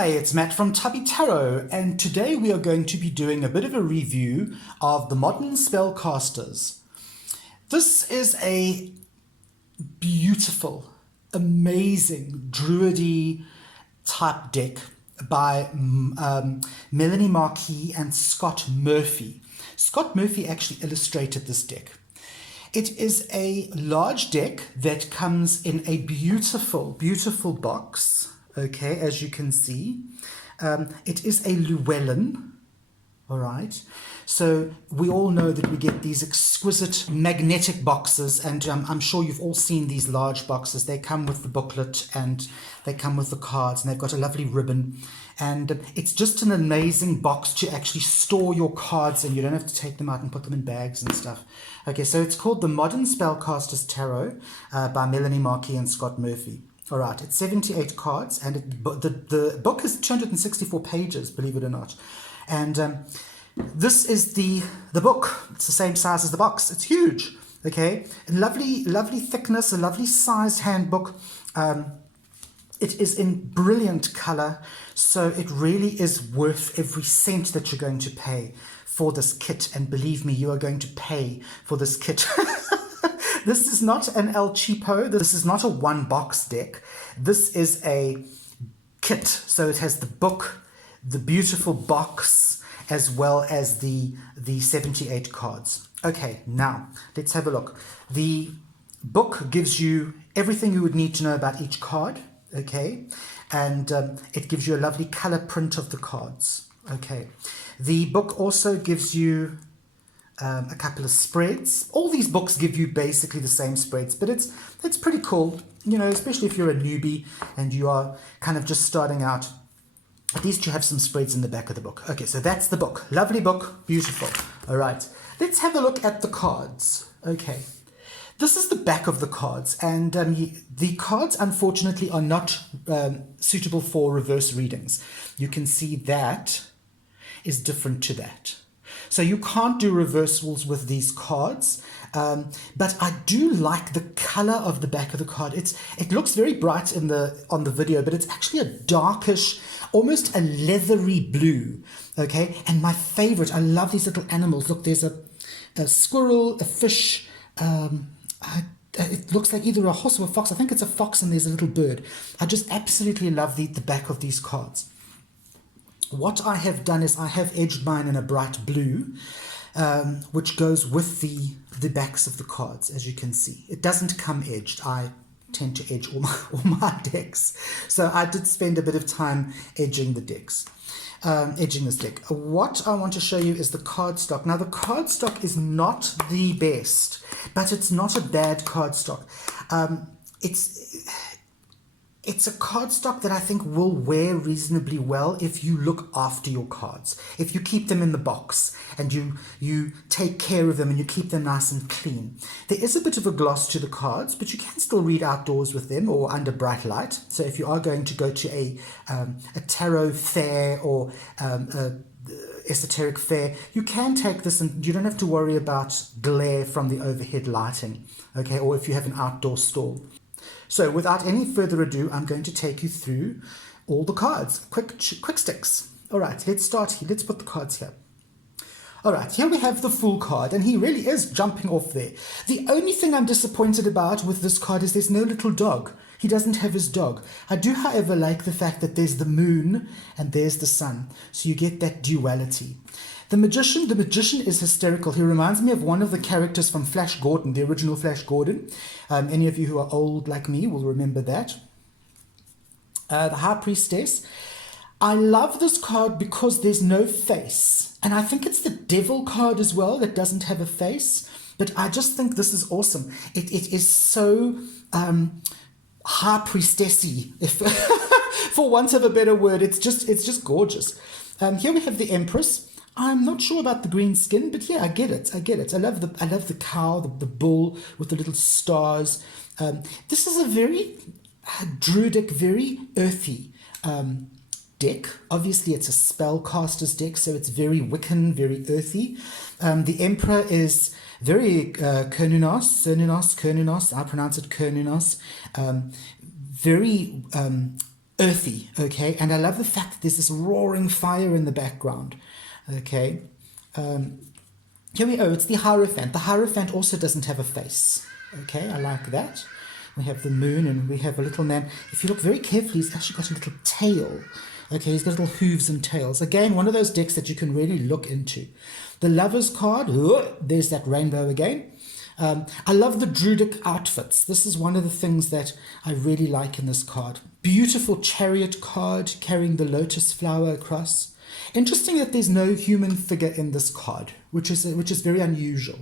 Hi, it's Matt from Tubby Tarot, and today we are going to be doing a bit of a review of the Modern Spellcasters. This is a beautiful, amazing, druidy type deck by Melanie Marquis and Scott Murphy. Scott Murphy actually illustrated this deck. It is a large deck that comes in a beautiful, beautiful box. Okay, as you can see, it is a Llewellyn, all right? So we all know that we get these exquisite magnetic boxes, and I'm sure you've all seen these large boxes. They come with the booklet and they come with the cards, and they've got a lovely ribbon. And it's just an amazing box to actually store your cards in. You don't have to take them out and put them in bags and stuff. Okay, so it's called the Modern Spellcasters Tarot by Melanie Marquis and Scott Murphy. All right, it's 78 cards, and the book is 264 pages, believe it or not. And this is the book. It's the same size as the box. It's huge, okay? Lovely, lovely thickness, a lovely sized handbook. It is in brilliant color, so it really is worth every cent that you're going to pay for this kit. And believe me, you are going to pay for this kit. This is not an El Cheapo. This is not a one-box deck. This is a kit. So it has the book, the beautiful box, as well as the 78 cards. Okay, now let's have a look. The book gives you everything you would need to know about each card, okay? And it gives you a lovely color print of the cards, okay? The book also gives you a couple of spreads. All these books give you basically the same spreads, but it's pretty cool, you know, especially if you're a newbie and you are kind of just starting out. At least you have some spreads in the back of the book. Okay, so that's the book. Lovely book, beautiful. All right, let's have a look at the cards. Okay, this is the back of the cards, and the cards unfortunately are not suitable for reverse readings. You can see that is different to that. So you can't do reversals with these cards, but I do like the color of the back of the card. It looks very bright on the video, but it's actually a darkish, almost a leathery blue. Okay, and my favorite, I love these little animals. Look, there's a squirrel, a fish. It looks like either a horse or a fox. I think it's a fox, and there's a little bird. I just absolutely love the back of these cards. What I have done is I have edged mine in a bright blue, which goes with the backs of the cards, as you can see. It doesn't come edged. I tend to edge all my decks. So I did spend a bit of time edging the decks, edging this deck. What I want to show you is the cardstock. Now, the cardstock is not the best, but it's not a bad cardstock. It's a cardstock that I think will wear reasonably well if you look after your cards. If you keep them in the box and you take care of them and you keep them nice and clean. There is a bit of a gloss to the cards, but you can still read outdoors with them or under bright light. So if you are going to go to a tarot fair or a esoteric fair, you can take this and you don't have to worry about glare from the overhead lighting, okay, or if you have an outdoor stall. So without any further ado, I'm going to take you through all the cards. Quick sticks. All right, let's start here. Let's put the cards here. All right, here we have the Fool card, and he really is jumping off there. The only thing I'm disappointed about with this card is there's no little dog. He doesn't have his dog. I do, however, like the fact that there's the moon and there's the sun. So you get that duality. The magician is hysterical. He reminds me of one of the characters from Flash Gordon, the original Flash Gordon. Any of you who are old like me will remember that. The High Priestess. I love this card because there's no face. And I think it's the Devil card as well that doesn't have a face. But I just think this is awesome. It is so High Priestessy, if for want of a better word. It's just gorgeous. Here we have the Empress. I'm not sure about the green skin, but yeah, I get it. I love the cow, the bull with the little stars. This is a very druidic, very earthy deck. Obviously, it's a spellcaster's deck, so it's very Wiccan, very earthy. The Emperor is very Kernunos. I pronounce it Kernunos. Very earthy, okay? And I love the fact that there's this roaring fire in the background, okay? Here we go, it's the Hierophant. The Hierophant also doesn't have a face, okay? I like that. We have the moon and we have a little man. If you look very carefully, he's actually got a little tail. Okay, he's got little hooves and tails. Again, one of those decks that you can really look into. The Lover's card, there's that rainbow again. I love the Druidic outfits. This is one of the things that I really like in this card. Beautiful Chariot card carrying the lotus flower across. Interesting that there's no human figure in this card, which is very unusual.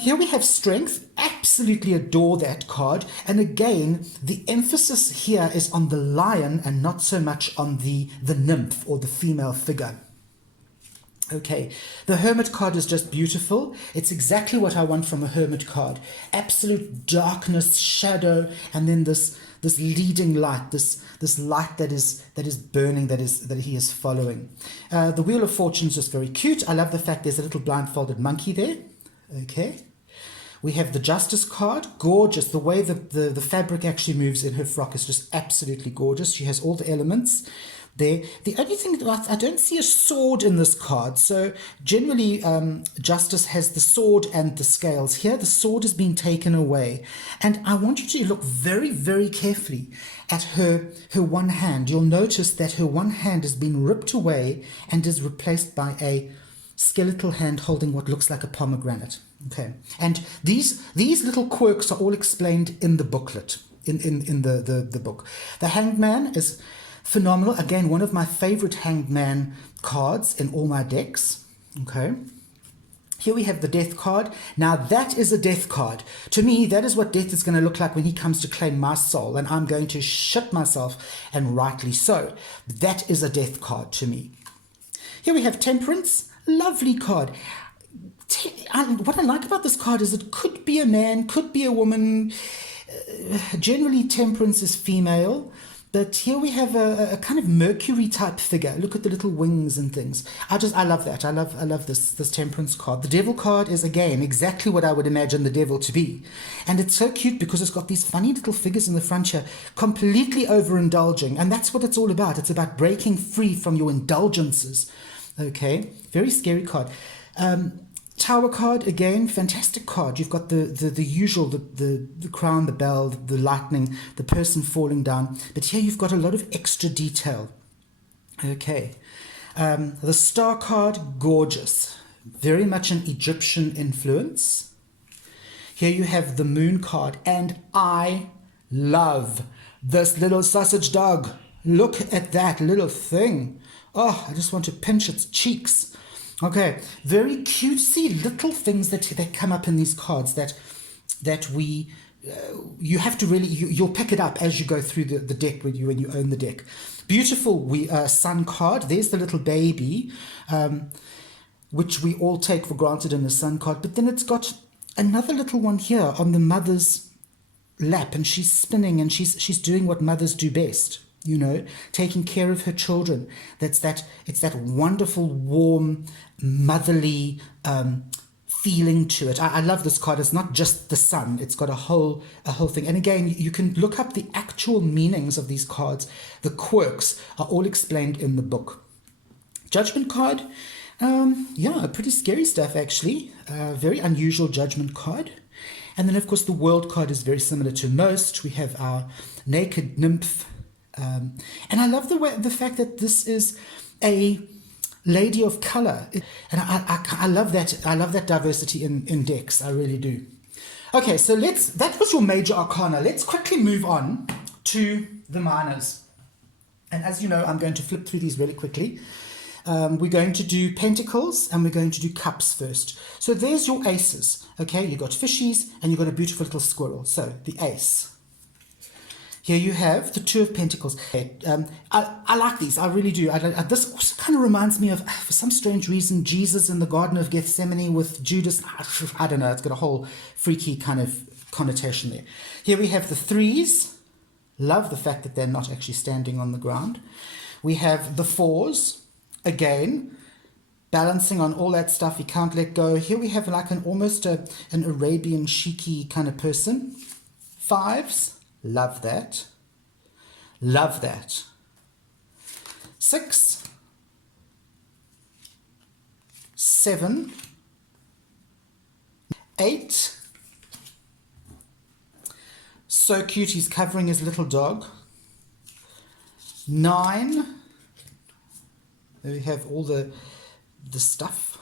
Here we have Strength. Absolutely adore that card. And again, the emphasis here is on the lion and not so much on the nymph or the female figure. Okay, the Hermit card is just beautiful. It's exactly what I want from a Hermit card. Absolute darkness, shadow, and then this leading light, this light that is burning, that he is following. The Wheel of Fortune is just very cute. I love the fact there's a little blindfolded monkey there. Okay, we have the Justice card, gorgeous. The way the fabric actually moves in her frock is just absolutely gorgeous. She has all the elements there. The only thing that I don't see a sword in this card. So generally Justice has the sword and the scales. Here the sword has been taken away, and I want you to look very, very carefully at her one hand. You'll notice that her one hand has been ripped away and is replaced by a skeletal hand holding what looks like a pomegranate. Okay, and these little quirks are all explained in the booklet, in the book. The Hanged Man is phenomenal. Again, one of my favorite Hanged Man cards in all my decks. Okay, here we have the Death card. Now that is a Death card. To me, that is what Death is going to look like when he comes to claim my soul, and I'm going to shit myself, and rightly so. That is a Death card to me. Here we have Temperance. Lovely card. What I like about this card is it could be a man, could be a woman. Generally, Temperance is female. But here we have a kind of Mercury type figure. Look at the little wings and things. I love that. I love this Temperance card. The Devil card is, again, exactly what I would imagine the devil to be. And it's so cute because it's got these funny little figures in the front here, completely overindulging. And that's what it's all about. It's about breaking free from your indulgences. Okay, very scary card. Tower card, again, fantastic card. You've got the usual, the crown, the bell, the lightning, the person falling down. But here you've got a lot of extra detail. Okay. The Star card, gorgeous. Very much an Egyptian influence. Here you have the Moon card. And I love this little sausage dog. Look at that little thing. Oh, I just want to pinch its cheeks. Okay, very cutesy little things that come up in these cards that we you have to really you'll pick it up as you go through the deck when you own the deck. Beautiful Sun card. There's the little baby, which we all take for granted in the Sun card. But then it's got another little one here on the mother's lap, and she's spinning, and she's doing what mothers do best. You know, taking care of her children. It's that wonderful, warm, motherly feeling to it. I love this card. It's not just the sun. It's got a whole thing. And again, you can look up the actual meanings of these cards. The quirks are all explained in the book. Judgment card. Yeah, pretty scary stuff, actually. Very unusual Judgment card. And then, of course, the World card is very similar to most. We have our naked nymph. And I love the fact that this is a lady of color, and I love that. I love that diversity in decks. I really do. Okay, so that was your major arcana. Let's quickly move on to the minors. And as you know, I'm going to flip through these really quickly. We're going to do pentacles and we're going to do cups first. So there's your aces. Okay, you got fishies and you got a beautiful little squirrel. So the ace. Here you have the Two of Pentacles. I like these. I really do. This also kind of reminds me of, for some strange reason, Jesus in the Garden of Gethsemane with Judas. I don't know. It's got a whole freaky kind of connotation there. Here we have the threes. Love the fact that they're not actually standing on the ground. We have the fours. Again, balancing on all that stuff. You can't let go. Here we have like almost an Arabian sheiky kind of person. Fives. Love that. Love that. 6, 7, 8. So cute, he's covering his little dog. 9. There we have all the stuff.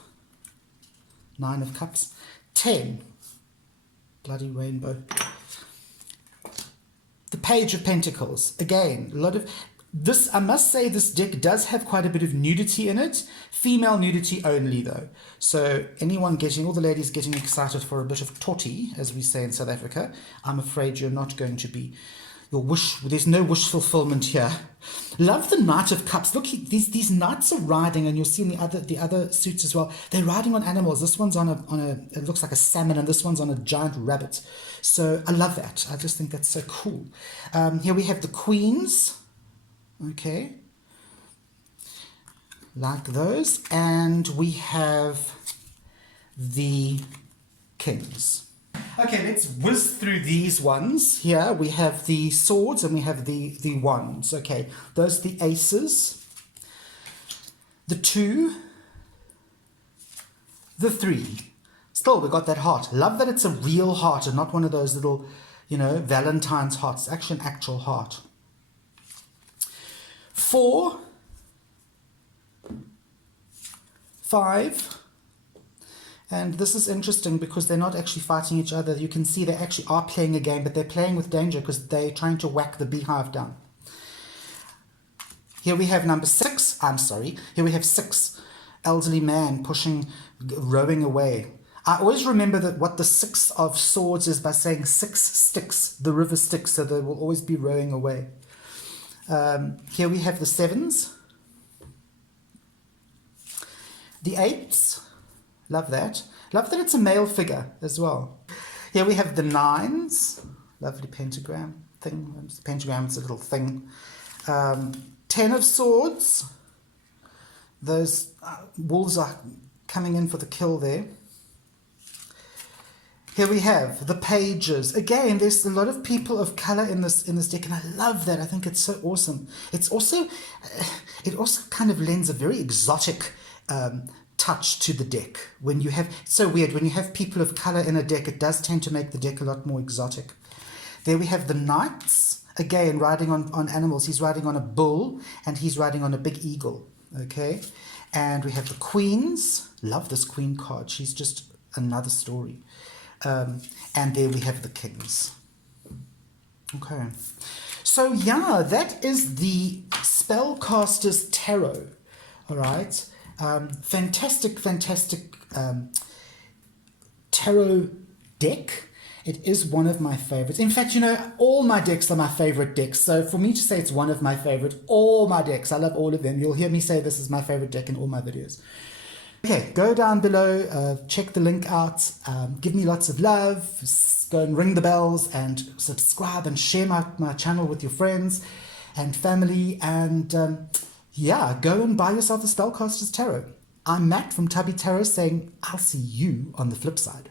9 of cups. 10. Bloody rainbow. The Page of Pentacles. Again, a lot of this. I must say this deck does have quite a bit of nudity in it. Female nudity only though. So anyone getting, all the ladies getting excited for a bit of totty, as we say in South Africa, I'm afraid you're not going to be. Your wish, there's no wish fulfillment here. Love the Knight of Cups. Look, these knights are riding, and you'll see in the other suits as well. They're riding on animals. This one's on a it looks like a salmon, and this one's on a giant rabbit. So I love that. I just think that's so cool. Here we have the Queens. Okay, like those, and we have the Kings. Okay, let's whiz through these ones. Here we have the swords and we have the wands. Okay, those are the aces, the 2, the 3. Still, we got that heart. Love that it's a real heart and not one of those little, Valentine's hearts. It's actually an actual heart. 4, 5. And this is interesting because they're not actually fighting each other. You can see they actually are playing a game, but they're playing with danger because they're trying to whack the beehive down. Here we have number 6. Here we have 6. Elderly man rowing away. I always remember that what the 6 of swords is by saying 6 sticks, the river Styx, so they will always be rowing away. Here we have the 7s. The 8s. Love that. Love that it's a male figure as well. Here we have the 9s. Lovely pentagram thing. Pentagram is a little thing. 10 of swords. Those wolves are coming in for the kill there. Here we have the pages. Again, there's a lot of people of color in this deck, and I love that. I think it's so awesome. It also kind of lends a very exotic touch to the deck. It's so weird, when you have people of color in a deck, it does tend to make the deck a lot more exotic. There we have the knights, again, riding on animals. He's riding on a bull, and he's riding on a big eagle, okay? And we have the queens. Love this queen card. She's just another story. And there we have the kings. Okay. So yeah, that is the Spellcasters Tarot, all right? Fantastic tarot deck. It is one of my favorites. In fact, all my decks are my favorite decks. So for me to say it's one of my favorite, all my decks, I love all of them. You'll hear me say this is my favorite deck in all my videos. Okay, go down below, check the link out, give me lots of love, go and ring the bells and subscribe and share my channel with your friends and family, and yeah, go and buy yourself the Spellcasters Tarot. I'm Matt from Tubby Tarot saying I'll see you on the flip side.